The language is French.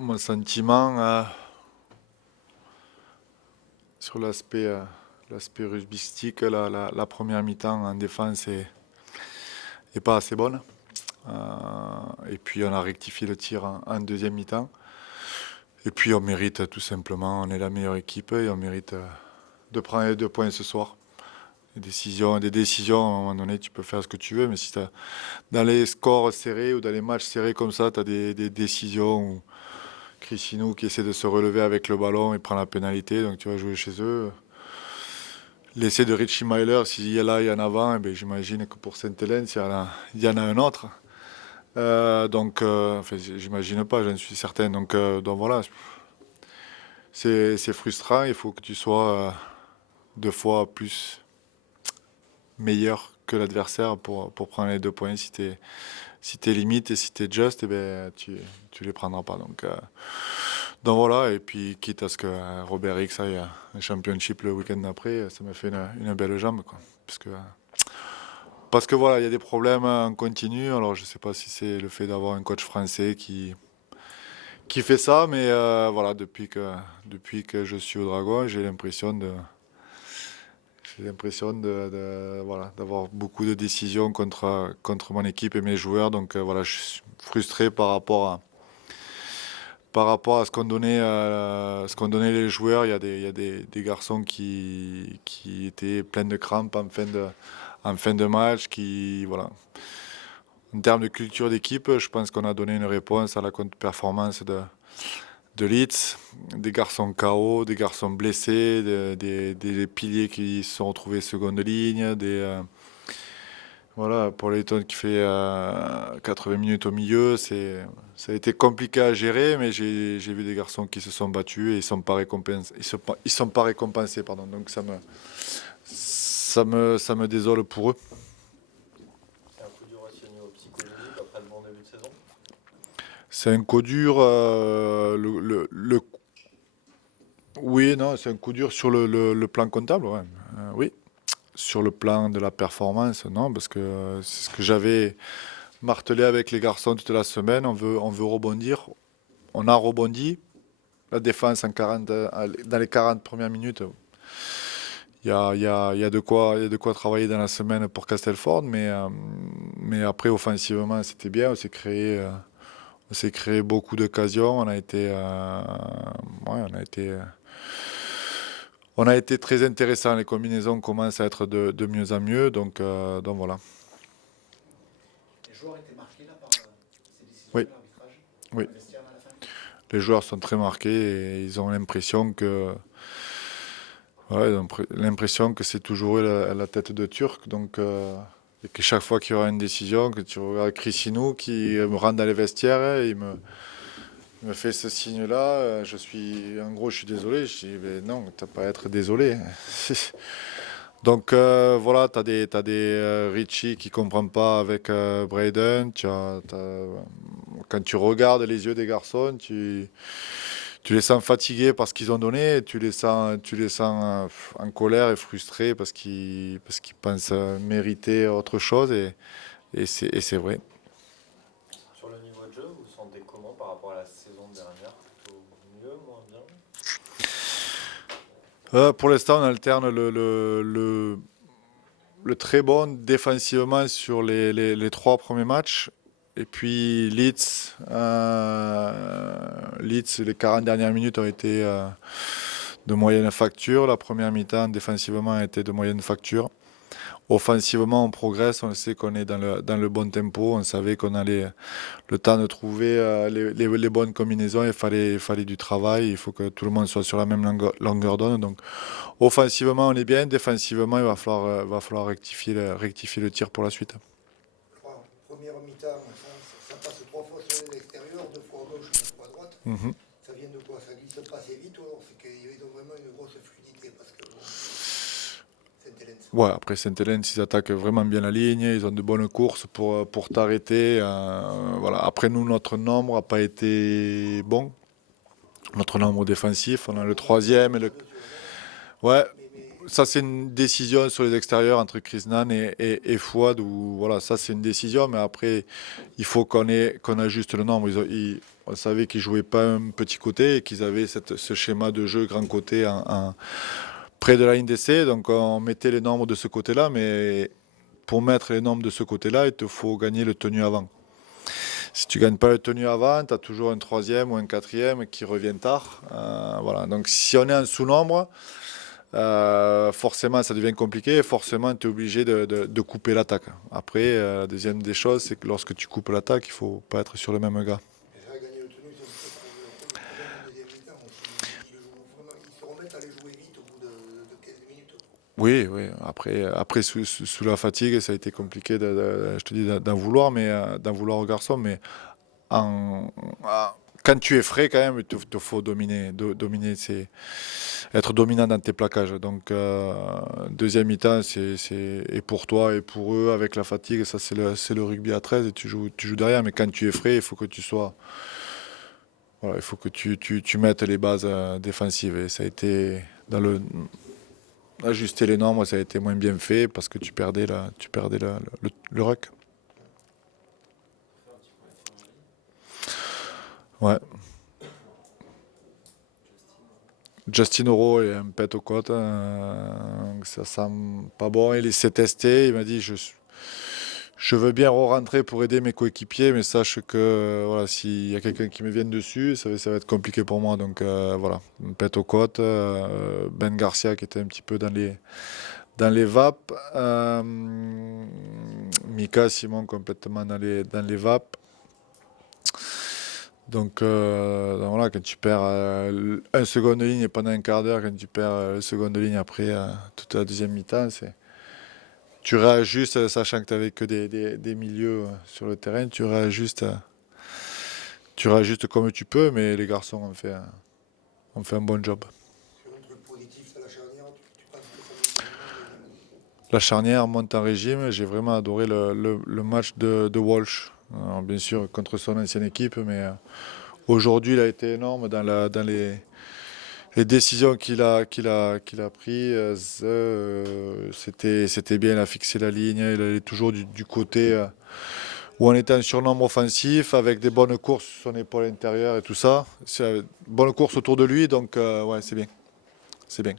Mon sentiment sur l'aspect rugbystique, la première mi-temps en défense est pas assez bonne. Et puis on a rectifié le tir en deuxième mi-temps. Et puis on mérite tout simplement, on est la meilleure équipe et on mérite de prendre les 2 points ce soir. Des décisions, à un moment donné, tu peux faire ce que tu veux, mais si dans les scores serrés ou dans les matchs serrés comme ça, tu as des décisions où Cristiano qui essaie de se relever avec le ballon et prend la pénalité, donc tu vas jouer chez eux. L'essai de Richie Myler, s'il y a là, il y en a avant, eh bien, j'imagine que pour Sainte-Hélène, il y en a un autre. Enfin, j'imagine pas, j'en suis certain. Donc voilà, c'est frustrant. Il faut que tu sois 2 fois plus meilleur que l'adversaire pour prendre les 2 points. Si t'es limite et si t'es just, eh ben, tu les prendras pas. Donc voilà, et puis quitte à ce que Robert X aille un championship le week-end d'après, ça me fait une belle jambe, quoi. Parce que voilà, il y a des problèmes en continu. Alors je sais pas si c'est le fait d'avoir un coach français qui fait ça, mais voilà, depuis que je suis au Dragon, voilà, d'avoir beaucoup de décisions contre mon équipe et mes joueurs. Donc voilà, je suis frustré par rapport à ce qu'ont donné les joueurs. Il y a des garçons qui étaient pleins de crampes en fin de match. Voilà. En termes de culture d'équipe, je pense qu'on a donné une réponse à la contre-performance de Leeds. Des garçons KO, des garçons blessés, des piliers qui se sont retrouvés seconde ligne, voilà, pour Layton qui fait 80 minutes au milieu, ça a été compliqué à gérer, mais j'ai vu des garçons qui se sont battus et ils sont pas récompensés. Ils sont pas récompensés, pardon. Donc ça me désole pour eux. C'est un coup dur aussi au niveau psychologique après le bon début de saison. C'est un coup dur. Oui, non, c'est un coup dur sur le plan comptable, ouais. Oui. Sur le plan de la performance, non, parce que c'est ce que j'avais martelé avec les garçons toute la semaine. On veut rebondir. On a rebondi. La défense dans les 40 premières minutes, il y a de quoi travailler dans la semaine pour Castelford, mais après, offensivement, c'était bien. On s'est créé beaucoup d'occasions. Ouais, on a été très intéressant. Les combinaisons commencent à être de mieux en mieux. Donc voilà. Les joueurs étaient marqués là par ces décisions Oui, de l'arbitrage dans oui. le vestiaire à la fin. Les joueurs sont très marqués et ils ont l'impression que, ouais, l'impression que c'est toujours eux la tête de Turc. Et que chaque fois qu'il y aura une décision, que tu regardes Cristiano qui me rentre dans les vestiaires et il me fait ce signe-là, en gros, je suis désolé. Je dis, mais non, t'as pas à être désolé. Donc voilà, t'as des Richie qui comprend pas avec Braden. Quand tu regardes les yeux des garçons, tu les sens fatigués parce qu'ils ont donné, et tu les sens en colère et frustrés parce qu'ils pensent mériter autre chose et c'est vrai. Sur le niveau de jeu, vous vous sentez comment par rapport à la saison dernière? Plutôt mieux, moins bien? Pour l'instant, on alterne le très bon défensivement sur les 3 premiers matchs. Et puis Leeds, les 40 dernières minutes ont été de moyenne facture. La première mi-temps, défensivement, a été de moyenne facture. Offensivement, on progresse, on sait qu'on est dans le bon tempo, on savait qu'on allait le temps de trouver les bonnes combinaisons, il fallait du travail, il faut que tout le monde soit sur la même longueur d'onde. Donc offensivement, on est bien, défensivement, il va falloir rectifier le tir pour la suite. Je crois en première mi-temps, ça passe 3 fois sur les extérieurs, 2 fois à gauche, 2 fois à droite. Mhm. Ça vient de quoi? Ça glisse pas assez vite ou alors c'est qu'ils ont vraiment une grosse fluidité parce que bon, Saint-Hélène. Ouais, après Saint-Hélène, ils attaquent vraiment bien la ligne, ils ont de bonnes courses pour t'arrêter. Voilà. Après, nous, notre nombre n'a pas été bon. Notre nombre défensif, on a le troisième et le. Ouais, Mais ça c'est une décision sur les extérieurs entre Krisnan et Fouad. Voilà, ça c'est une décision, mais après, il faut qu'on ajuste le nombre. On savait qu'ils ne jouaient pas un petit côté et qu'ils avaient ce schéma de jeu grand côté près de la ligne d'essai. Donc on mettait les nombres de ce côté-là, mais pour mettre les nombres de ce côté-là, il te faut gagner le tenu avant. Si tu ne gagnes pas le tenu avant, tu as toujours un troisième ou un quatrième qui revient tard. Voilà. Donc si on est en sous-nombre, forcément ça devient compliqué, forcément tu es obligé de couper l'attaque. Après, la deuxième des choses, c'est que lorsque tu coupes l'attaque, il ne faut pas être sur le même gars. Et ça, gagner le tenu, c'est un peu le deuxième mi-temps aussi. Ils se remettent à les jouer vite au bout de 15 minutes. Oui, oui. Après sous la fatigue, ça a été compliqué, je te dis, d'en vouloir, mais d'en vouloir aux garçons. Mais quand tu es frais, quand même, il te faut dominer, être dominant dans tes plaquages. Donc, deuxième mi-temps, et pour toi et pour eux, avec la fatigue, ça c'est le rugby à 13 et tu joues derrière. Mais quand tu es frais, il faut que tu sois. Voilà, il faut que tu mettes les bases défensives. Et ça a été ajuster les nombres, ça a été moins bien fait parce que tu perdais le ruck. Ouais. Justin Oro et un pet aux côtes, ça sent pas bon. Il s'est testé, il m'a dit je veux bien re-rentrer pour aider mes coéquipiers, mais sache que voilà, s'il y a quelqu'un qui me vient dessus, ça va être compliqué pour moi. Donc voilà, un pet aux côtes, Ben Garcia qui était un petit peu dans les vapes, Mika Simon complètement dans les vapes. Donc voilà, quand tu perds un seconde ligne pendant un quart d'heure, quand tu perds une seconde ligne après toute la deuxième mi-temps, tu réajustes, sachant que tu n'avais que des milieux sur le terrain, tu réajustes comme tu peux, mais les garçons ont fait un bon job. Sur un truc positif, c'est la charnière. Tu penses que ça monte vraiment La charnière monte en régime, j'ai vraiment adoré le match de Walsh. Alors, bien sûr contre son ancienne équipe, mais aujourd'hui il a été énorme dans les décisions qu'il a prises. C'était bien, il a fixé la ligne, il allait toujours du côté où on était en surnombre offensif, avec des bonnes courses sur son épaule intérieure et tout ça. C'est bonne course autour de lui, donc ouais, c'est bien. C'est bien.